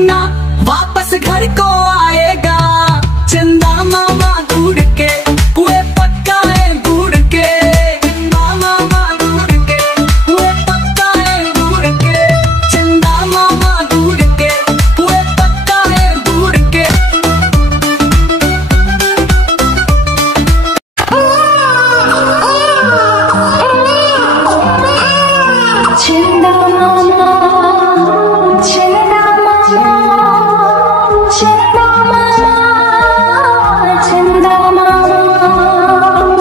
मुन्ना वापस घर को आएगा, चंदा मामा ढूंढ के हुए पक्का है ढूंढ के, चंदा मामा ढूंढ के हुए पक्का है ढूंढ के, चंदा मामा ढूंढ के हुए पक्का है ढूंढ के। चंदा मामा, चंदा मामा, चंदा मामा, चंदा मामा,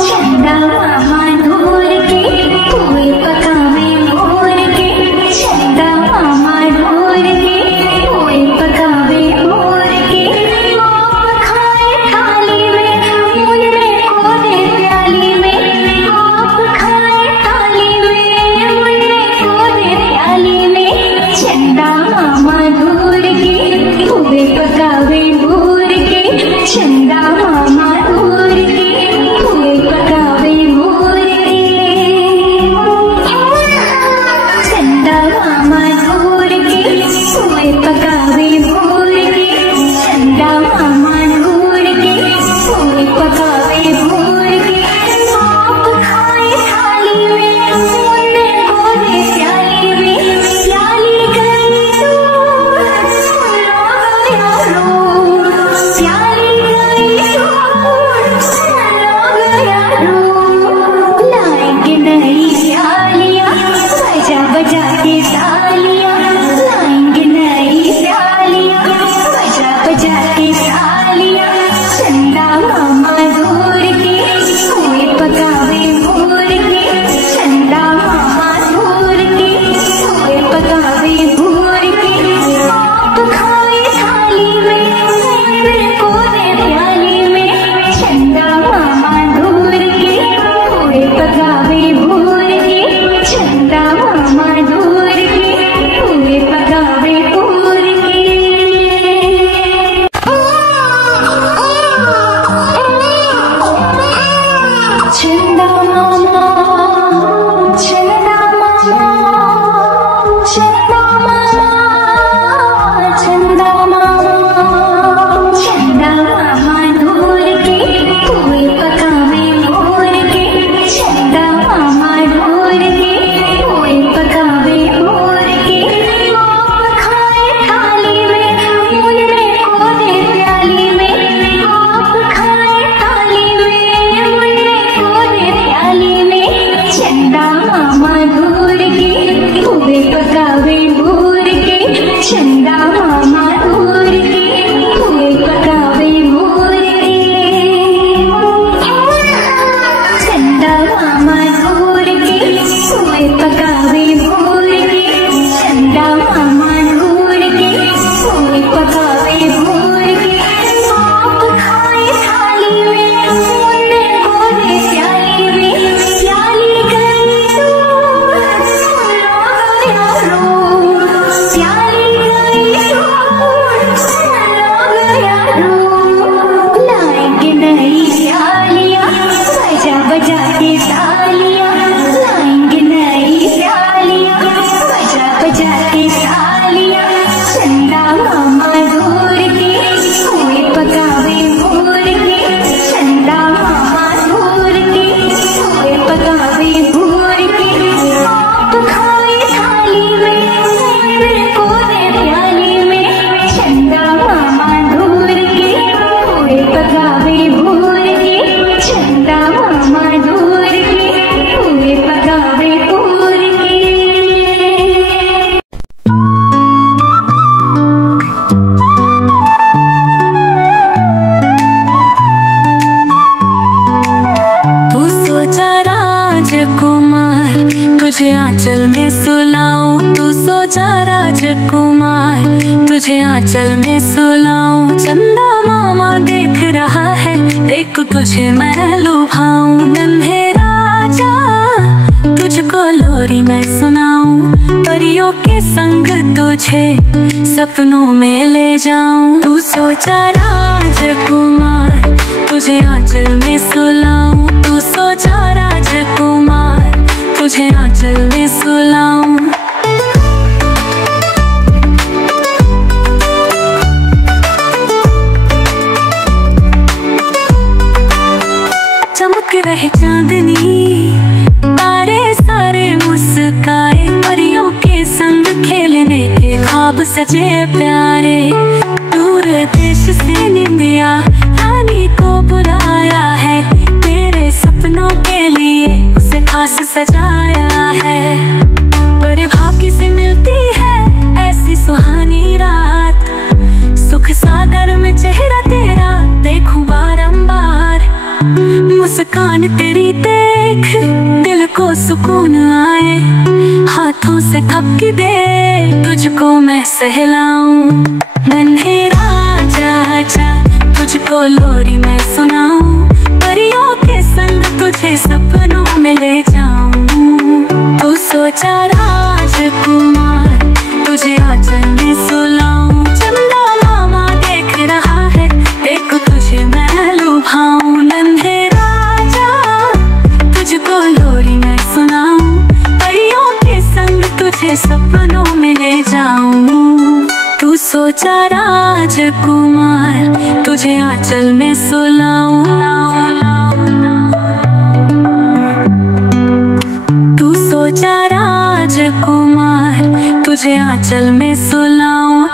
चंदा मामा ढूंढ के हुए पकावे मोर के, चंदा मामा ढूंढ के हुए पकावे मोर के। आप खाए थाली में मुन्ने को दे प्याली में, आप खाए थाली में मुन्ने को दे प्याली में, चंदा मामा ढूंढ के हुए पकावे मोर के, चंदा मामा ढूंढ के हुए पकावे मोर के, चंदा मामा ढूंढ के हुए पकावे मोर के, चंदा मामा ढूंढ के हुए पकावे मोर के। आप खाए थाली में मुन्ने को दे प्याली में, प्याली गई दूर सुनो गया रो, प्याली गई दूर सुनो गया रो। लाएंगे नई प्यालियां बजा बजा के तालियां, लाएंगे नई प्यालियां बजा बजा के तालियां, चंदा मामा ढूंढ के हुए पकावे मोर के, चंदा मामा ढूंढ के हुए पकावे मोर के। आप खाए थाली में मुन्ने को दे प्याली में, चंदा मामा ढूंढ के हुए पकावे मोर के, चंदा मामा ढूंढ के हुए पकावे मोर के। चंदा मामा, चंदा मामा, चंदा मामा, चंदा मामा, चंदा मामा ढूंढ के हुए पकावे मोर के, चंदा मामा ढूंढ के हुए पकावे मोर के। आप खाए थाली में मुन्ने को दे प्याली में, आप खाए थाली में मुन्ने को दे प्याली में, चंदा मामा ढूंढ के हुए पकावे मोर के, चंदा मामा ढूंढ के हुए पकावे मोर के, चंदा मामा ढूंढ के हुए पकावे मोर के, चंदा मामा ढूंढ के हुए पकावे मोर के। आप खाए थाली में मुन्ने को दे प्याली में, प्याली गई दूर सुनो गया रो, प्याली गई दूर सुनो गया रो। लाएंगे नई प्यालियां बजा बजा के तालियां, लाएंगे नई प्यालियां बजा बजा के तालियां, चंदा मामा ढूंढ के हुए पकावे मोर के, चंदा मामा ढूंढ के हुए पकावे मोर के। आप खाए थाली में मुन्ने को दे प्याली में, चंदा मामा ढूंढ के हुए पकावे मोर के, चंदा मामा ढूंढ के हुए पकावे मोर के। तू सोचा राजकुमार तुझे आंचल में सुलाऊं, तू सोचा राजकुमार तुझे आंचल में सुलाऊं। चंदा मामा देख रहा है, देख तुझे मैं लुभाऊं। नन्हे राजा तुझको लोरी मैं सुनाऊं, परियों के संग तुझे सपनों में ले जाऊं। तू सोचा राजकुमार तुझे आंचल में सुलाऊं, तू सोचा राजकुमार तुझे आंचल में सुलाऊं। कहे चांदनी, तारे सारे मुस्काए, परियों के संग खेलने के ख्वाब सजे प्यारे। दूर देश से निंदिया रानी को बुलाया है, तेरे सपनों के लिए उसे खास सजाया है। बड़े भाग्य से मिलती है ऐसी सुहानी रात, सुख सागर में चेहरा तेरा देखूं बारंबार। मुस्कान तेरी देख दिल को सुकून आए, हाथों से थपकी दे तुझको मैं सहलाऊं। नन्हे राजा आजा तुझको लोरी मैं सुनाऊं, परियों के संग तुझे सपनों में ले जाऊं। तू सोचा राजकुमार, तुझे आंचल में सुलाऊं। चंदा मामा देख रहा है, देख तुझे मैं लुभाऊं। नन्हे राजा तुझको लोरी मैं सुनाऊं, परियों के संग तुझे सपनों में ले जाऊं। तू सोचा राजकुमार, तुझे आंचल में सुलाऊं। तू सोचा राजकुमार, तुझे आंचल में सुलाऊं।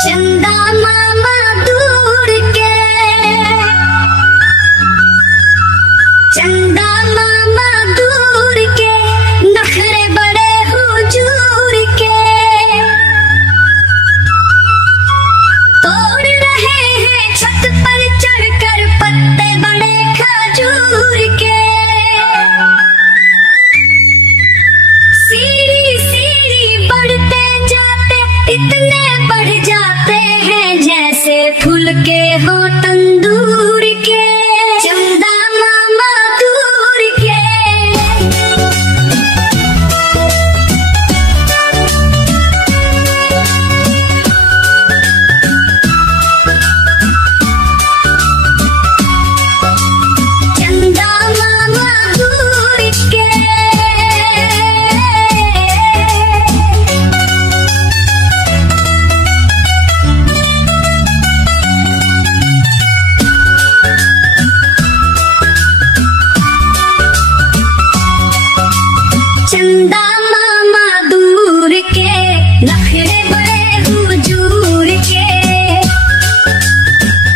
चंदा मामा दूर के, चंदा मामा दूर के, नखरे बड़े हुजूर के। तोड़ रहे हैं छत पर चढ़कर पत्ते बड़े खजूर के। सीढ़ी सीढ़ी बढ़ते जाते इतने बढ़ जाते हैं, जैसे फूल के हो तंदूर के। चंदा मामा दूर के, चंदा मामा दूर के। चंदा मामा दूर के, नखरे बड़े हुजूर के।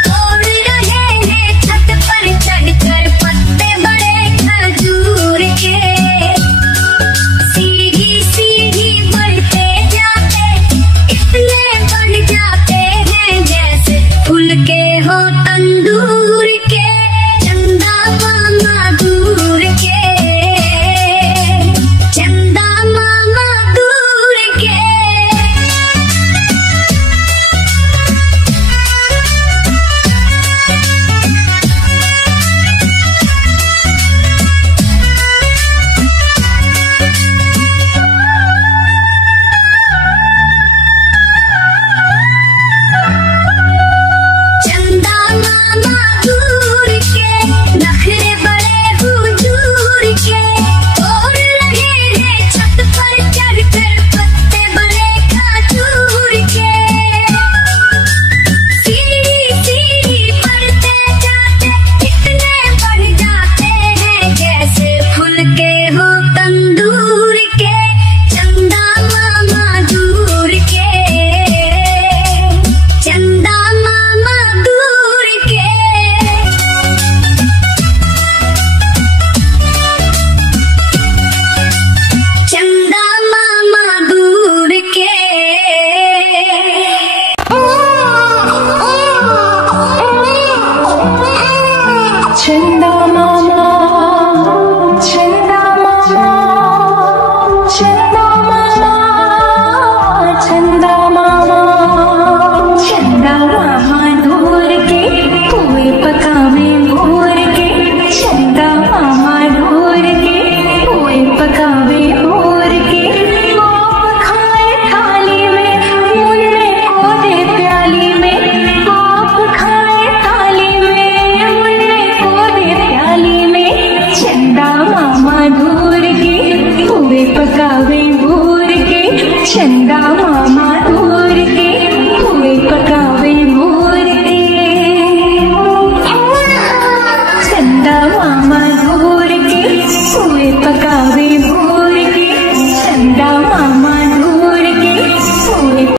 तोड़ रहे हैं छत पर चढ़कर पत्ते बड़े खजूर के। सीढ़ी सीढ़ी बढ़ते जाते इतने बढ़ जाते हैं, जैसे फूल के हो तंदूर के। चंदा मामा दूर के, चंदा चंदा मामा